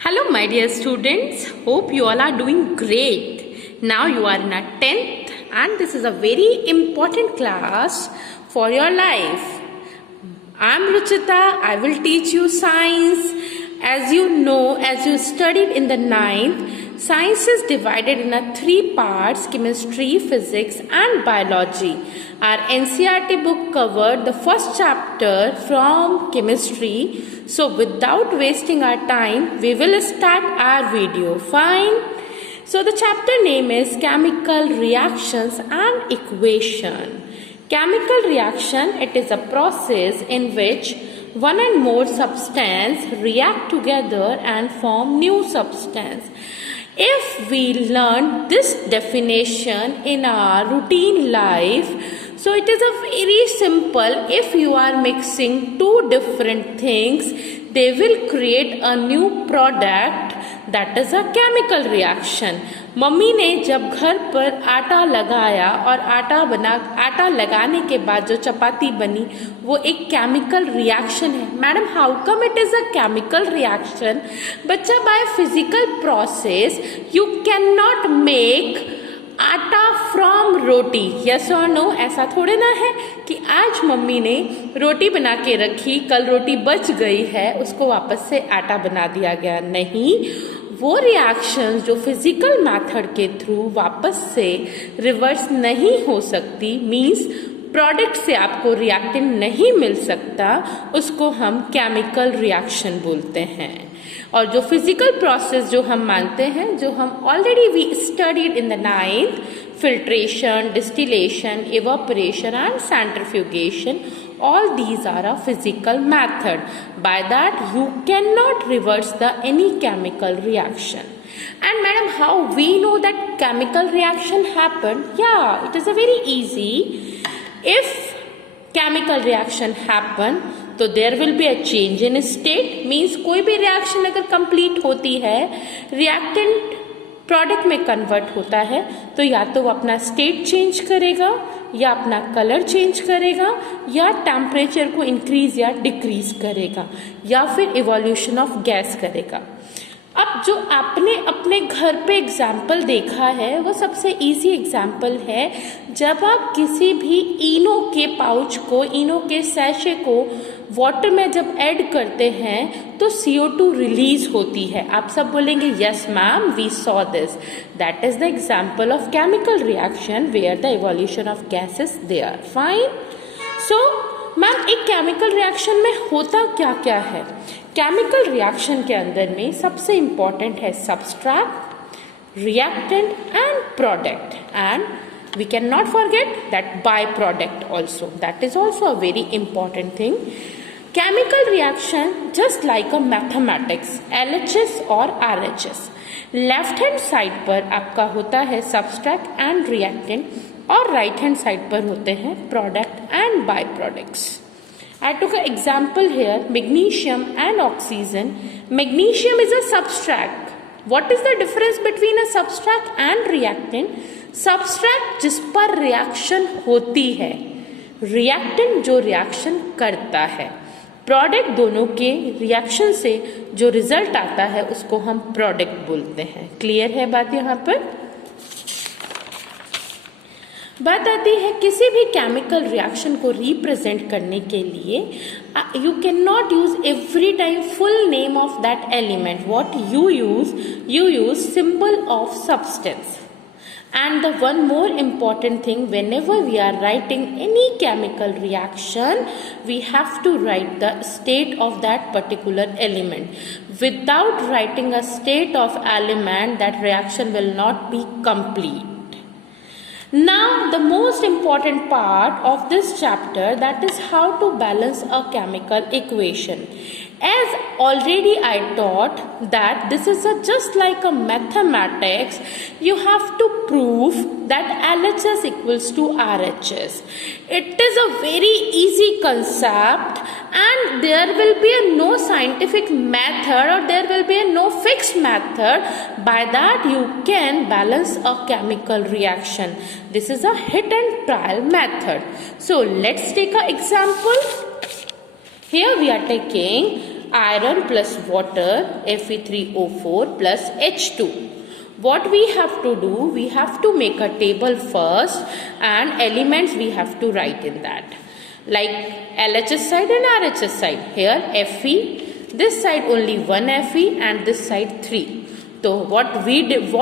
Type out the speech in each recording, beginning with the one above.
Hello, my dear students. Hope you all are doing great. Now you are in a 10th, and this is a very important class for your life. I am Ruchita. I will teach you science. As you know, as you studied in the 9th, science is divided in a 3 parts: chemistry, physics, and biology. Our NCERT book covered the first chapter from chemistry. So without wasting our time, we will start our video. Fine. So the chapter name is Chemical Reactions and Equation. Chemical reaction, it is a process in which one and more substance react together and form new substance. If we learn this definition in our routine life, so it is a very simple. If you are mixing two different things, they will create a new product, that is a chemical reaction. Mummy ने जब घर पर आटा लगाया और आटा लगाने के बाद जो चपाती बनी वो एक केमिकल रिएक्शन है. Madam how come it is a chemical reaction? बच्चा by physical process you can not make atta from roti. Yes और नो? ऐसा थोड़े ना है कि आज मम्मी ने रोटी बना के रखी, कल रोटी बच गई है, उसको वापस से आटा बना दिया गया. नहीं, वो रिएक्शंस जो फिजिकल मेथड के थ्रू वापस से रिवर्स नहीं हो सकती, मींस प्रोडक्ट से आपको रिएक्टेंट नहीं मिल सकता, उसको हम केमिकल रिएक्शन बोलते हैं. और जो फिजिकल प्रोसेस जो हम मानते हैं, जो हम already we studied in the 9th, filtration, distillation, evaporation and centrifugation, all these are a physical method. By that you cannot reverse the any chemical reaction. And madam, how we know that chemical reaction happened? Yeah, it is a very easy. If chemical reaction happen, तो there will be a change in state. Means कोई भी reaction अगर complete होती है, reactant product में convert होता है, तो या तो वो अपना स्टेट चेंज करेगा, या अपना कलर चेंज करेगा, या टेम्परेचर को इंक्रीज या डिक्रीज करेगा, या फिर इवोल्यूशन ऑफ गैस करेगा. अब जो आपने अपने घर पे एग्जाम्पल देखा है वो सबसे इजी एग्जाम्पल है. जब आप किसी भी इनो के पाउच को, इनो के सैशे को वाटर में जब ऐड करते हैं तो CO2 रिलीज होती है. आप सब बोलेंगे yes ma'am, we saw this. That is the example of chemical reaction where the evolution of gas is there. Fine. So ma'am, एक केमिकल रिएक्शन में होता क्या क्या है? केमिकल रिएक्शन के अंदर में सबसे इंपॉर्टेंट है substrate, reactant and product. And we cannot forget that byproduct also. That is also a very important thing. Chemical reaction just like a mathematics, LHS और RHS. लेफ्ट हैंड साइड पर आपका होता है सबस्ट्रैट एंड रिएक्टेंट, और right hand side पर होते हैं product and by products. I took an example here, magnesium and oxygen. Magnesium is a substrate. What is the difference between a substrate and reactant? Substrate जिस पर reaction होती है, reactant जो reaction करता है. प्रोडक्ट दोनों के रिएक्शन से जो रिजल्ट आता है उसको हम प्रोडक्ट बोलते हैं. क्लियर है बात? यहाँ पर बात आती है किसी भी केमिकल रिएक्शन को रिप्रेजेंट करने के लिए you can not use every time full name of that element. What you use symbol of substance. And the one more important thing, whenever we are writing any chemical reaction, we have to write the state of that particular element. Without writing a state of element, that reaction will not be complete. Now the most important part of this chapter, that is how to balance a chemical equation. As already I taught that this is just like a mathematics. You have to prove that LHS equals to RHS. It is a very easy concept, and there will be no scientific method, or there will be no fixed method. By that you can balance a chemical reaction. This is a hit and trial method. So let's take an example. Here we are taking iron plus water, Fe3O4 plus H2. What we have to do, we have to make a table first and elements we have to write in that. Like LHS side and RHS side. Here Fe, this side only one Fe and this side 3. So what we did,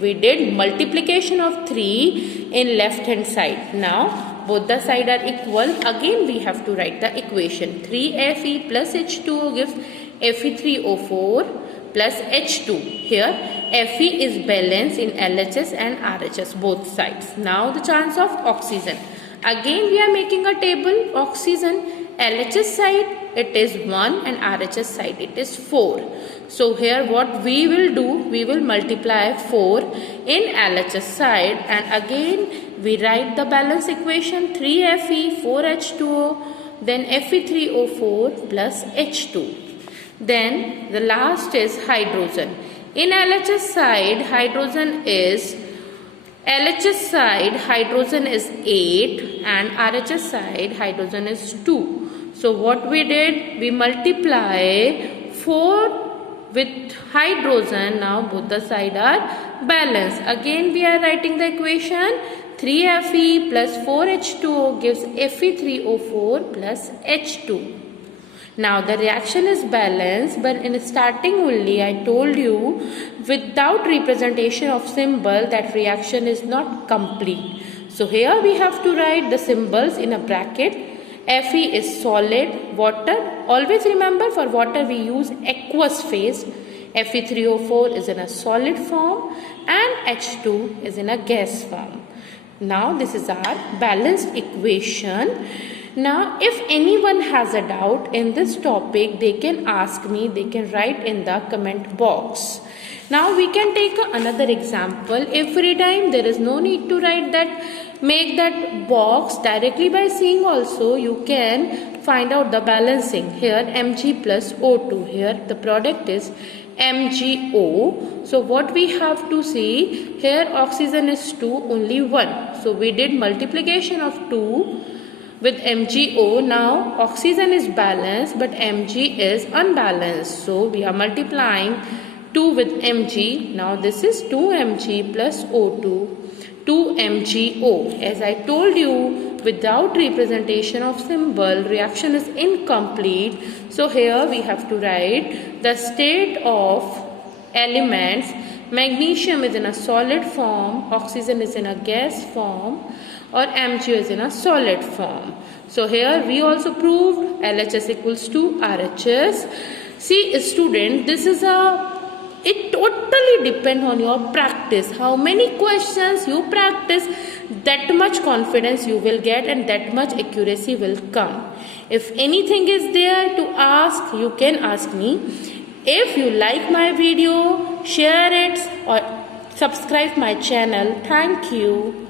we did multiplication of 3 in left hand side. Now both the side are equal. Again we have to write the equation. 3Fe plus H2O gives Fe3O4 plus H2. Here Fe is balanced in LHS and RHS both sides. Now the chance of oxygen. Again we are making a table. Oxygen, LHS side it is 1 and RHS side it is 4. So here what we will do, we will multiply 4 in LHS side and again we write the balance equation 3Fe 4H2O then Fe3O4 plus H2. Then the last is hydrogen. In LHS side hydrogen is 8 and RHS side hydrogen is 2. So what we did, we multiply 4 with hydrogen. Now both the side are balanced. Again we are writing the equation 3Fe plus 4H2O gives Fe3O4 plus H2. Now the reaction is balanced, but in starting only I told you without representation of symbol that reaction is not complete. So here we have to write the symbols in a bracket. Fe is solid, water. Always remember for water we use aqueous phase. Fe3O4 is in a solid form and H2 is in a gas form. Now this is our balanced equation. Now if anyone has a doubt in this topic, they can ask me, they can write in the comment box. Now we can take another example. Every time there is no need to write that, make that box directly by seeing also you can find out the balancing. Here Mg plus O2, here the product is MgO. So what we have to see, here oxygen is 2, only 1. So we did multiplication of 2 with MgO. Now oxygen is balanced but Mg is unbalanced. So we are multiplying 2 with Mg. Now this is 2Mg plus O2, 2MgO. As I told you, without representation of symbol, reaction is incomplete. So here we have to write the state of elements. Magnesium is in a solid form, oxygen is in a gas form, or MgO is in a solid form. So here we also proved LHS equals to RHS. See student, this is it totally depends on your practice. How many questions you practice, that much confidence you will get and that much accuracy will come. If anything is there to ask, you can ask me. If you like my video, share it or subscribe my channel. Thank you.